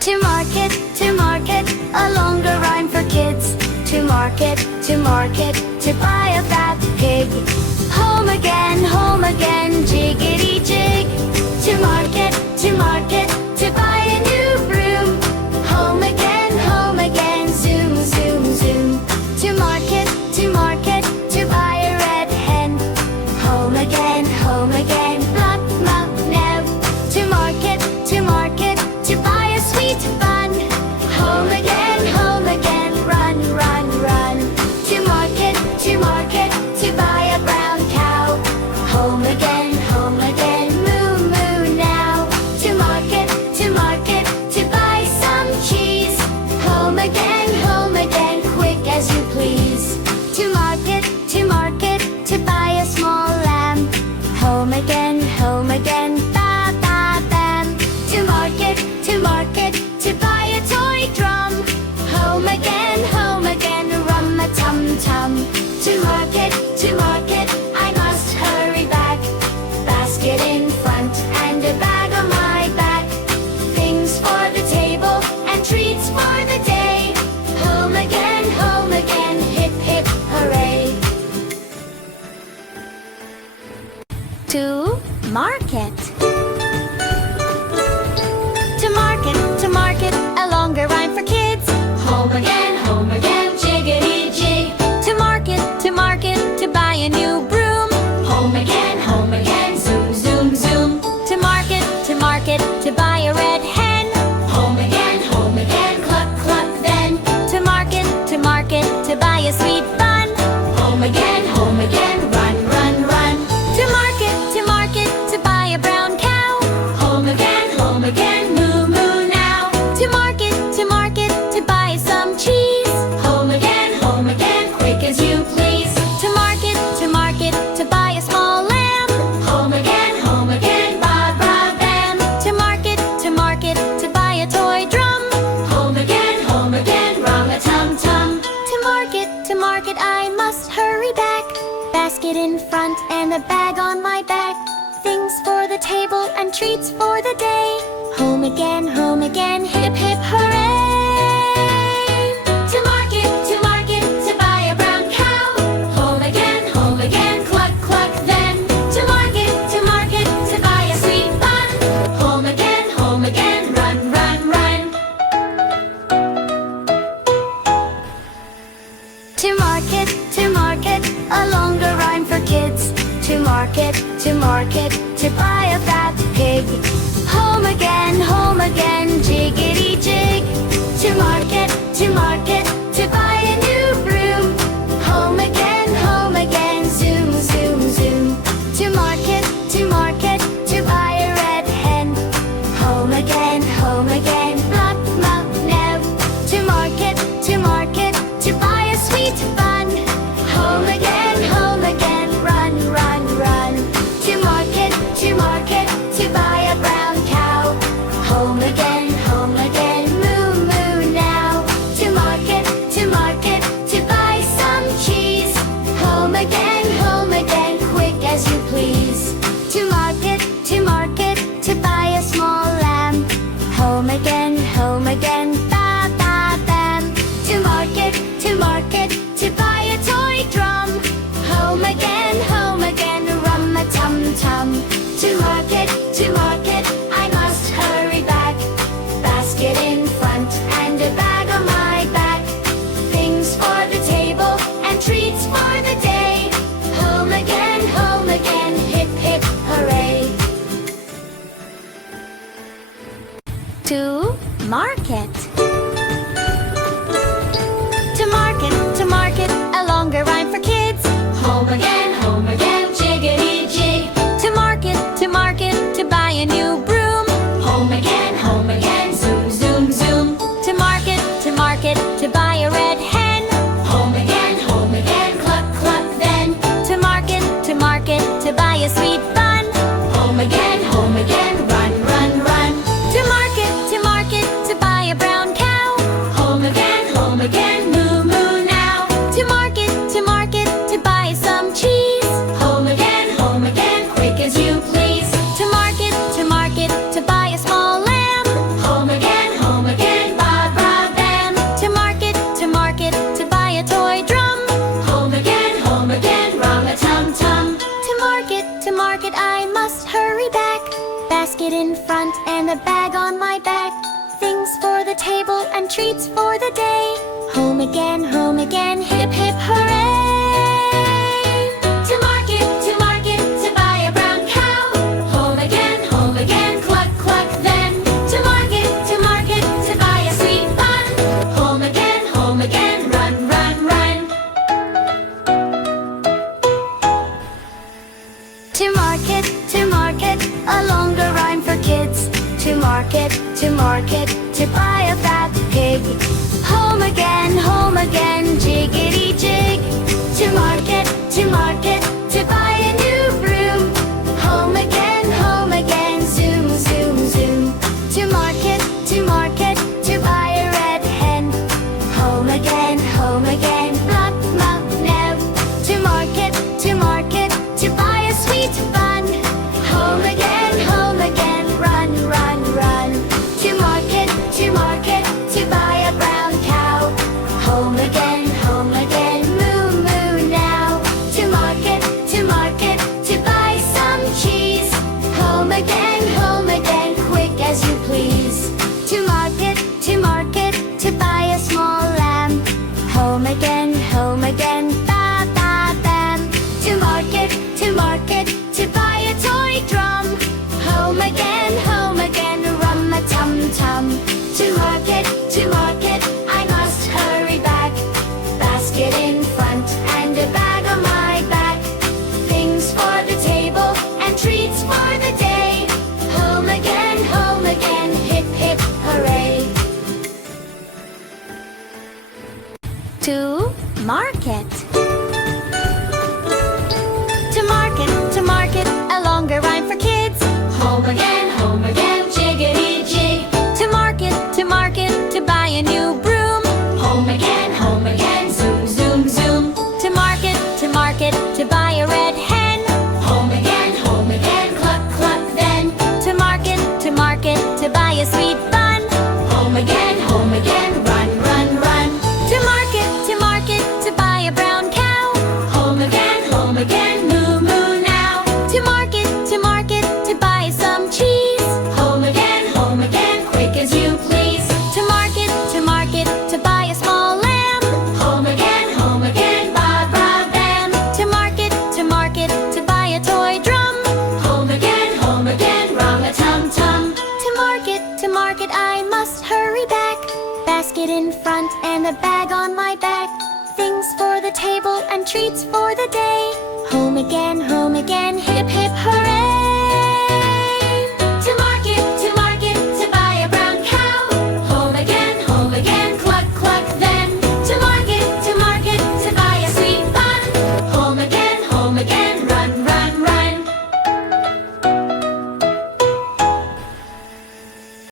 to market, a longer rhyme for kids. To market, to buy a fat pig. Home again, jiggity jig. To market, to buy a new broom. Home again, zoom, zoom, zoom. To market, to buy a red hen. Home again, bluck, bluck, now. To market, to buy a sweet bun. Home again, run, run, run. To market, to buy a brown cow. Home again, moo, moo now. To market, to buy some cheese. Home again, quick as you please. To market, to buy a small lamb. Home again, ba, ba, bam. To market, to buy a toy drum. Home again, rum a tum tum. To market, I must hurry back. Basket in front and a bag on my back. Things for the table and treats for the day. Home again, hip hip hooray. To market. To market, a longer rhyme for kids. Home again, jiggity jig. To market, to buy a new broom. Home again, zoom, zoom, zoom. To market, to buy a red hen. Home again, cluck, cluck then. To market, to buy a sweet bun. Home again, run, run, run. To market, to buy a brown cow. Home again, moo, moo now. To market, to buy some cheese. Home again, quick as you please. To market, to buy a small lamb. Home again, ba, ba, bam. To market, to buy a toy drum. Home again, rum a tum tum. To market, I must hurry back. Basket in front and a bag on my back. Things for the table and treats for the day. Home again, hip hip hooray. To market, to buy a brown cow. Home again, cluck, cluck then. To market, to buy a sweet bun. Home again, run, run, run. To market, a longer rhyme for kids. To market, to buy a fat pig. Home again, jiggity jig. To market, to buy a new broom. Home again, zoom, zoom, zoom. To market, to buy a red hen. Home again, bluck, bluck now. To market, to buy a sweet bun. Home again, run, run, run. To market, to buy a brown cow. Home again, moo, moo now. To market, to buy some cheese. Home again, quick as you please. To market, to buy a small lamb. Home again, ba, ba, bam. To market, to buy a toy drum. Home again, rum a tum tum. To market, I must hurry back. Basket in front and a bag on my back. Things for the table and treats for the day. Home again, hip hip hooray. To market. To market, a longer rhyme for kids. Home again, jiggity jig. To market, to buy a new broom. Home again, zoom, zoom, zoom. To market, to buy a red hen. Home again, cluck, cluck then. To market, to buy a sweet bun. Home again, run, run, run. To market, to buy a brown cow. a bag on my back. Things for the table and treats for the day. Home again, hip hip hooray! To market, to buy a brown cow. Home again, cluck cluck then. To market, to buy a sweet bun. Home again, run run run. To market, a longer rhyme for kids. To market, to buy a fat pig. Home again, jiggity jig. To market, to buy a new broom. Home again, zoom zoom zoom. To market, to buy a red hen. Home again, muck muck now. To market, to buy a sweet bun. Home again, run run run. To market, to buy a brown cow. Home again, moo moo now. To market, to buy some cheese. Home again, quick as you please. To market, to buy a small lamb. Home again, ba ba bam. To market, to buy a toy drum. Home again, rum a tum tum. To market, I must hurry back. Basket in front and a bag on my back. Things for the table and treats for the day. Home again, hip hip hooray. To market. To market, a longer rhyme for kids. Home again, jiggity jig. To market, to buy a new broom. Home again, zoom zoom zoom. To market, to buy a red hen. Home again, cluck cluck then. To market, to buy a sweet bun. Home again, run run run. To market, to buy a brown cow. Home again, moo moo now. To market, to buy some cheese. Home again, quick as you please. To market, to buy a small lamb. Home again, ba ba bam. To market, to buy a toy drum. Home again, rum a tum tum. To market, I must hurry back. Basket in front and a bag on my back. Things for the table and treats for the day. Home again, hip hip hooray!